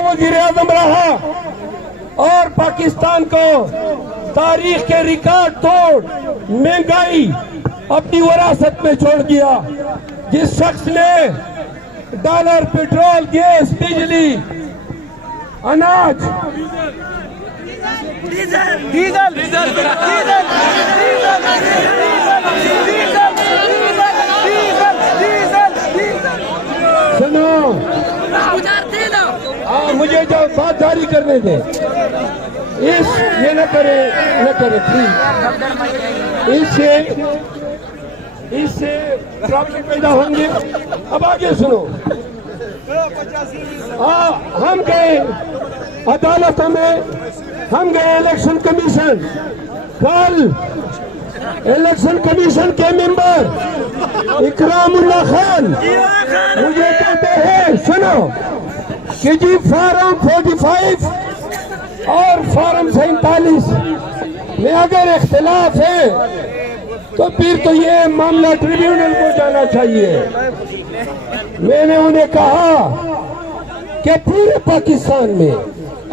वज़ीर आज़म रहा और पाकिस्तान को तारीख के रिकॉर्ड तोड़ महंगाई अपनी विरासत में छोड़ दिया। जिस शख्स ने डॉलर, पेट्रोल, गैस, बिजली, अनाज, सुनो, मुझे जो बात जारी करने दे, ये न करे प्लीज, इससे प्रॉब्लम पैदा होंगे। अब आगे सुनो। हम गए अदालत में, हम गए इलेक्शन कमीशन। कल इलेक्शन कमीशन के मेंबर इकरामुल्लाह खान मुझे कहते हैं, सुनो कि जी फॉर्म 45 और फॉर्म 47 में अगर इख्तिलाफ है तो फिर तो ये मामला ट्रिब्यूनल को जाना चाहिए। मैंने उन्हें कहा कि पूरे पाकिस्तान में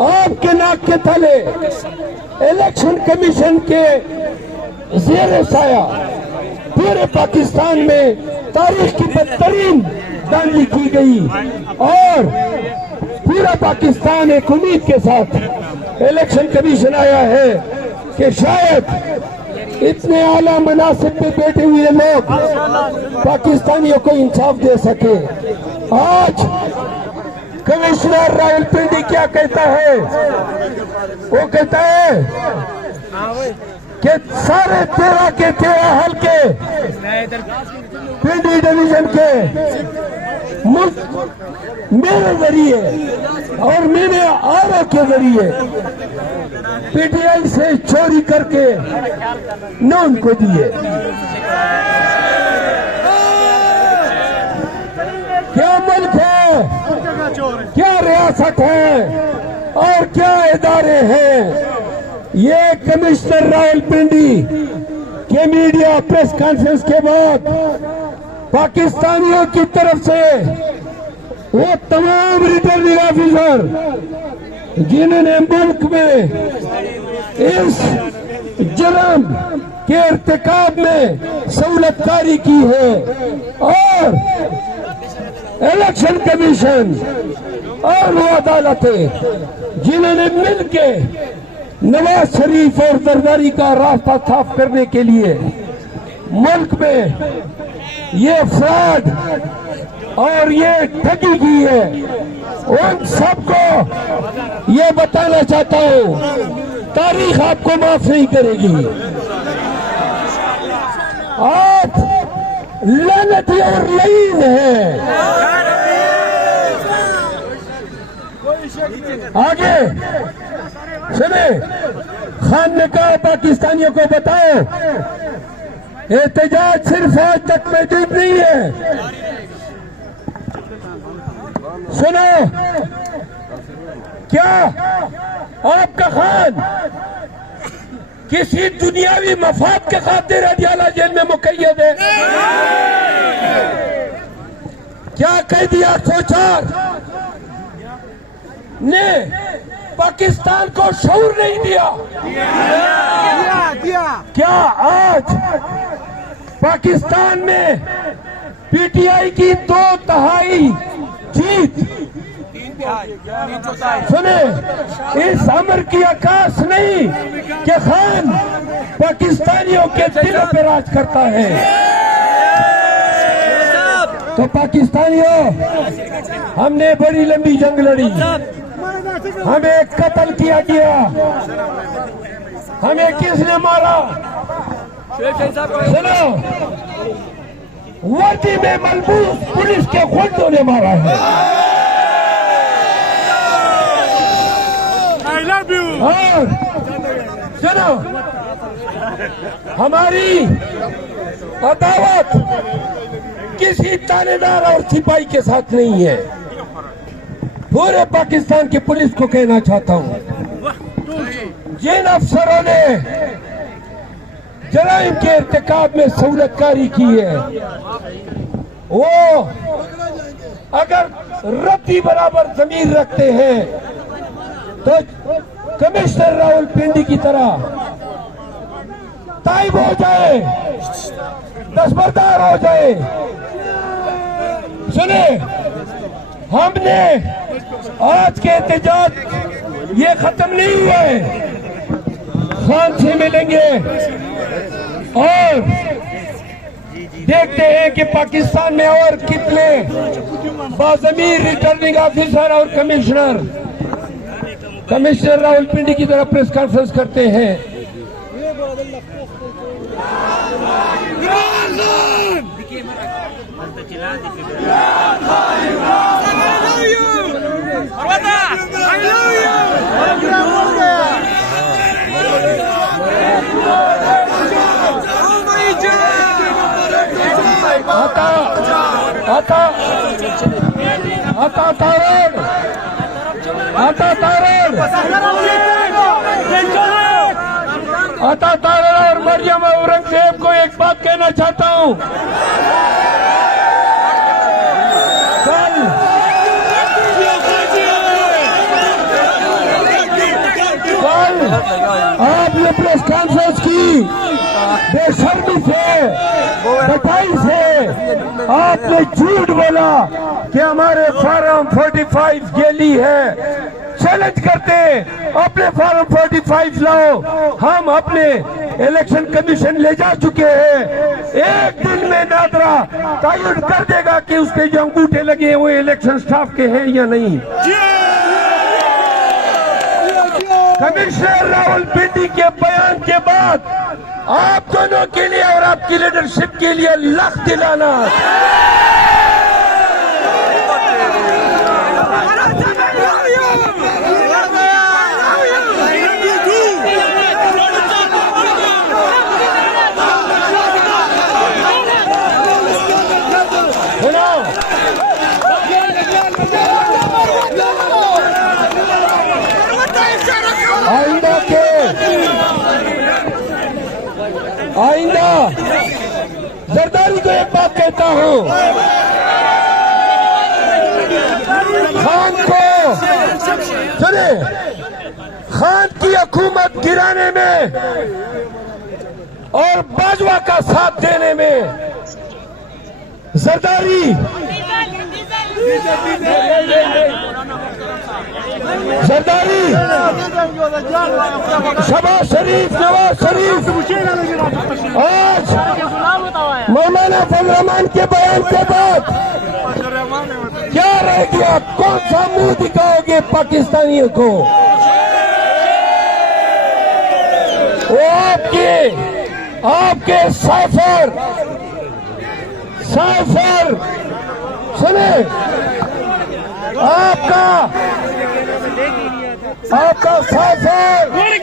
आपके नाक के तले इलेक्शन कमीशन के ज़ेर साया पूरे पाकिस्तान में तारीख की बदतरीन दांधी की गई और पूरा पाकिस्तान एक उम्मीद के साथ इलेक्शन कमीशन आया है कि शायद इतने आला मनासिब पे बैठे हुए लोग पाकिस्तानियों को इंसाफ दे सके। आज कमिश्नर रावलपिंडी क्या कहता है? वो कहता है कि सारे 13 के 13 हल्के पिंडी डिवीजन के मुल्क मेरे जरिए और मेरे आरा के जरिए पीटीआई से चोरी करके नून को दिए। क्या मुल्क है, क्या रियासत है और क्या इदारे हैं? ये कमिश्नर रावलपिंडी के मीडिया प्रेस कॉन्फ्रेंस के बाद पाकिस्तानियों की तरफ से वो तमाम रिटर्निंग ऑफिसर जिन्होंने मुल्क में इस जुर्म के इर्तिकाब में सहूलतकारी की है और इलेक्शन कमीशन और वो अदालतें जिन्होंने मिलके नवाज शरीफ और जरदारी का रास्ता साफ करने के लिए मुल्क में ये फ्रॉड और ये ठगी की है, उन सबको ये बताना चाहता हूँ तारीख आपको माफ नहीं करेगी। आप लानती और लईन है। आगे सुने, खान ने कहा पाकिस्तानियों को बताओ एहतजाज सिर्फ आज तक महदूद नहीं है। सुनो, क्या आपका खान किसी दुनियावी मफाद के खातिर अडियाला जेल में मुकैयद है? क्या कैदी 804 ने पाकिस्तान को शऊर नहीं दिया? क्या आज पाकिस्तान में पीटीआई की 2/3 जीत, सुने, इस अमर की आकाश नहीं कि खान पाकिस्तानियों के दिलों पर राज करता है। तो पाकिस्तानियों, हमने बड़ी लंबी जंग लड़ी, हमें कत्ल किया गया, हमें किसने मारा? सुनो, वर्दी में मलबूस पुलिस के गुंडों ने मारा है। I love you। और सुनो, हमारी अदावत किसी थानेदार और सिपाही के साथ नहीं है। पूरे पाकिस्तान की पुलिस को कहना चाहता हूँ, जिन अफसरों ने जराइम के इर्तिकाब में सहूलतकारी की है वो अगर रत्ती बराबर जमीन रखते हैं तो कमिश्नर रावलपिंडी की तरह ताइब हो जाए, दस्तबरदार हो जाए। सुने, हमने आज के एहतजाज ये खत्म नहीं हुए, खान से मिलेंगे और देखते हैं कि पाकिस्तान में और कितने बाज़मीर रिटर्निंग ऑफिसर और कमिश्नर रावलपिंडी की तरह प्रेस कॉन्फ्रेंस करते हैं। आता तारर और मरियम औरंगजेब को एक बात कहना चाहता हूँ। कल आपने प्रेस कॉन्फ्रेंस की बेशर्मी से, बताई से आपने झूठ बोला कि हमारे फार्म 45 गेली है। चैलेंज करते अपने फार्म 45 लाओ। हम अपने इलेक्शन कमीशन ले जा चुके हैं। एक दिन में नादरा तयन कर देगा कि उसके जो अंगूठे लगे हुए इलेक्शन स्टाफ के हैं या नहीं। कमिश्नर रावलपिंडी के बयान के बाद आप दोनों के लिए और आपकी लीडरशिप के लिए लाख दिलाना। आइंदा जरदारी को एक बात कहता हूँ, खान को सुने, खान की हुकूमत गिराने में और बाजवा का साथ देने में जरदारी शहबाज शरीफ, नवाज शरीफ आज मौलाना फजल रहमान के बयान के बाद क्या रह गया? कौन सा मुंह दिखाओगे पाकिस्तानियों को? वो आपके साफर सुने, आपका साफर